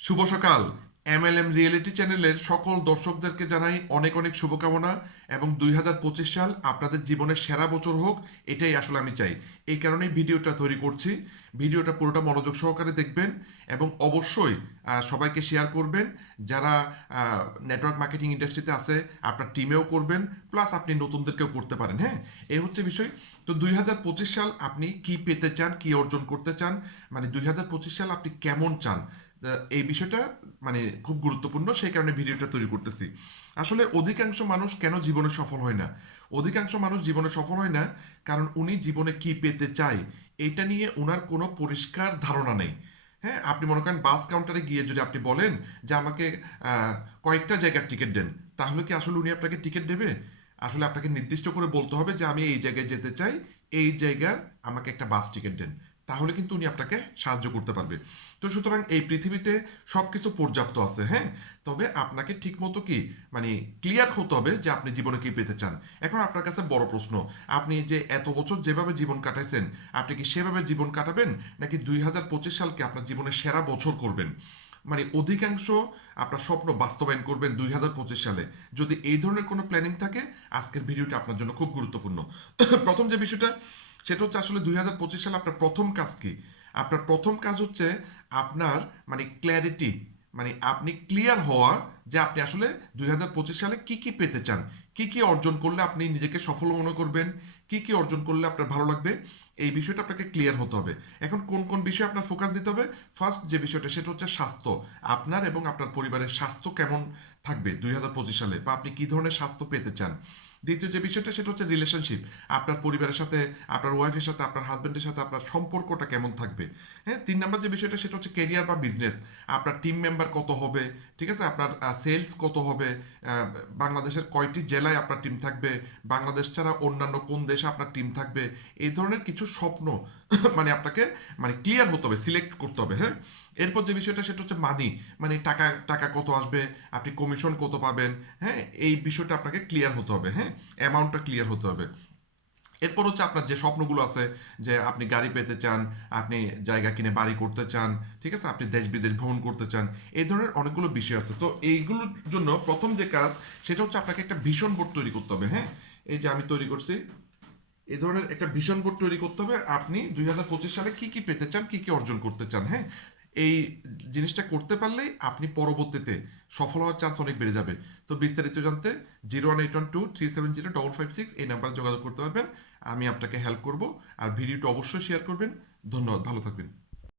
শুভ সকাল। MLM reality চ্যানেলের সকল দর্শকদেরকে জানাই অনেক অনেক শুভকামনা এবং 2025 সাল আপনাদের জীবনের সেরা বছর হোক, এটাই আসলে আমি চাই। এই কারণেই ভিডিওটা তৈরি করছি। ভিডিওটা পুরোটা মনোযোগ সহকারে দেখবেন এবং অবশ্যই সবাইকে শেয়ার করবেন। যারা নেটওয়ার্ক মার্কেটিং ইন্ডাস্ট্রিতে আছে আপনার টিমেও করবেন, প্লাস আপনি নতুনদেরকেও করতে পারেন। হ্যাঁ, এই হচ্ছে বিষয়। তো 2025 সাল আপনি কি পেতে চান, কি অর্জন করতে চান, মানে 2025 সাল আপনি কেমন চান, এই বিষয়টা মানে খুব গুরুত্বপূর্ণ। সেই কারণে ভিডিওটা তৈরি করতেছি। আসলে অধিকাংশ মানুষ কেন জীবনে সফল হয় না? অধিকাংশ মানুষ জীবনে সফল হয় না কারণ উনি জীবনে কি পেতে চায় এটা নিয়ে ওনার কোনো পরিষ্কার ধারণা নেই। হ্যাঁ, আপনি মনে করেন বাস কাউন্টারে গিয়ে যদি আপনি বলেন যে আমাকে কয়েকটা জায়গার টিকিট দেন, তাহলে কি আসলে উনি আপনাকে টিকিট দেবে? আসলে আপনাকে নির্দিষ্ট করে বলতে হবে যে আমি এই জায়গায় যেতে চাই, এই জায়গার আমাকে একটা বাস টিকিট দেন, তাহলে কিন্তু উনি আপনাকে সাহায্য করতে পারবে। তো সুতরাং এই পৃথিবীতে সব কিছু পর্যাপ্ত আছে। হ্যাঁ, তবে আপনাকে ঠিকমতো কি মানে ক্লিয়ার হতে হবে যে আপনি জীবনে কি পেতে চান। এখন আপনার কাছে বড় প্রশ্ন, আপনি যে এত বছর যেভাবে জীবন কাটাইছেন, আপনি কি সেভাবে জীবন কাটাবেন, নাকি 2025 সালকে আপনার জীবনের সেরা বছর করবেন? মানে অধিকাংশ আপনার স্বপ্ন বাস্তবায়ন করবেন 2025 সালে। যদি এই ধরনের কোনো প্ল্যানিং থাকে, আজকের ভিডিওটা আপনার জন্য খুব গুরুত্বপূর্ণ। প্রথম যে বিষয়টা, সেটা হচ্ছে আসলে 2025 সালে আপনার প্রথম কাজ কি? আপনার প্রথম কাজ হচ্ছে আপনার মানে ক্ল্যারিটি, মানে আপনি ক্লিয়ার হওয়া যে আপনি আসলে 2025 সালে কি কি পেতে চান, কি কি অর্জন করলে আপনি নিজেকে সফল মনে করবেন, কি কি অর্জন করলে আপনার ভালো লাগবে। এই বিষয়টা আপনাকে ক্লিয়ার হতে হবে। এখন কোন কোন বিষয়ে আপনার ফোকাস দিতে হবে? ফার্স্ট যে বিষয়টা সেটা হচ্ছে স্বাস্থ্য। আপনার এবং আপনার পরিবারের স্বাস্থ্য কেমন থাকবে 2025 সালে, বা আপনি কি ধরনের স্বাস্থ্য পেতে চান। দ্বিতীয় যে বিষয়টা সেটা হচ্ছে রিলেশনশিপ। আপনার পরিবারের সাথে, আপনার ওয়াইফের সাথে, আপনার হাজব্যান্ডের সাথে আপনার সম্পর্কটা কেমন থাকবে। হ্যাঁ, 3 নম্বর যে বিষয়টা সেটা হচ্ছে ক্যারিয়ার বা বিজনেস। আপনার টিম মেম্বার কত হবে, ঠিক আছে, আপনার সেলস কত হবে, বাংলাদেশের কয়টি জেলায় আপনার টিম থাকবে, বাংলাদেশ ছাড়া অন্যান্য কোন দেশে আপনার টিম থাকবে। এই ধরনের কিছু স্বপ্ন মানে আপনাকে মানে ক্লিয়ার হতে হবে, সিলেক্ট করতে হবে। হ্যাঁ, এরপর যে বিষয়টা সেটা হচ্ছে মানি, মানে টাকা টাকা কত আসবে, আপনি কমিশন কত পাবেন। হ্যাঁ, এই বিষয়টা আপনাকে ক্লিয়ার হতে হবে। হ্যাঁ, অ্যামাউন্টটা ক্লিয়ার হতে হবে। এরপর হচ্ছে আপনার যে স্বপ্নগুলো আছে, যে আপনি গাড়ি পেতে চান, আপনি জায়গা কিনে বাড়ি করতে চান, ঠিক আছে, আপনি দেশ বিদেশ ভ্রমণ করতে চান, এই ধরনের অনেকগুলো বিষয় আছে। তো এইগুলোর জন্য প্রথম যে কাজ সেটা হচ্ছে আপনাকে একটা ভিশন বোর্ড তৈরি করতে হবে। হ্যাঁ, এই যে আমি তৈরি করছি, এই ধরনের একটা ভিশন বোর্ড তৈরি করতে হবে। আপনি 2025 সালে কি কি পেতে চান, কি কি অর্জন করতে চান। হ্যাঁ, এই জিনিসটা করতে পারলেই আপনি পরবর্তীতে সফল হওয়ার চান্স অনেক বেড়ে যাবে। তো বিস্তারিত জানতে 01812370556 এই নাম্বারে যোগাযোগ করতে পারবেন। আমি আপনাকে হেল্প করব। আর ভিডিওটা অবশ্যই শেয়ার করবেন। ধন্যবাদ, ভালো থাকবেন।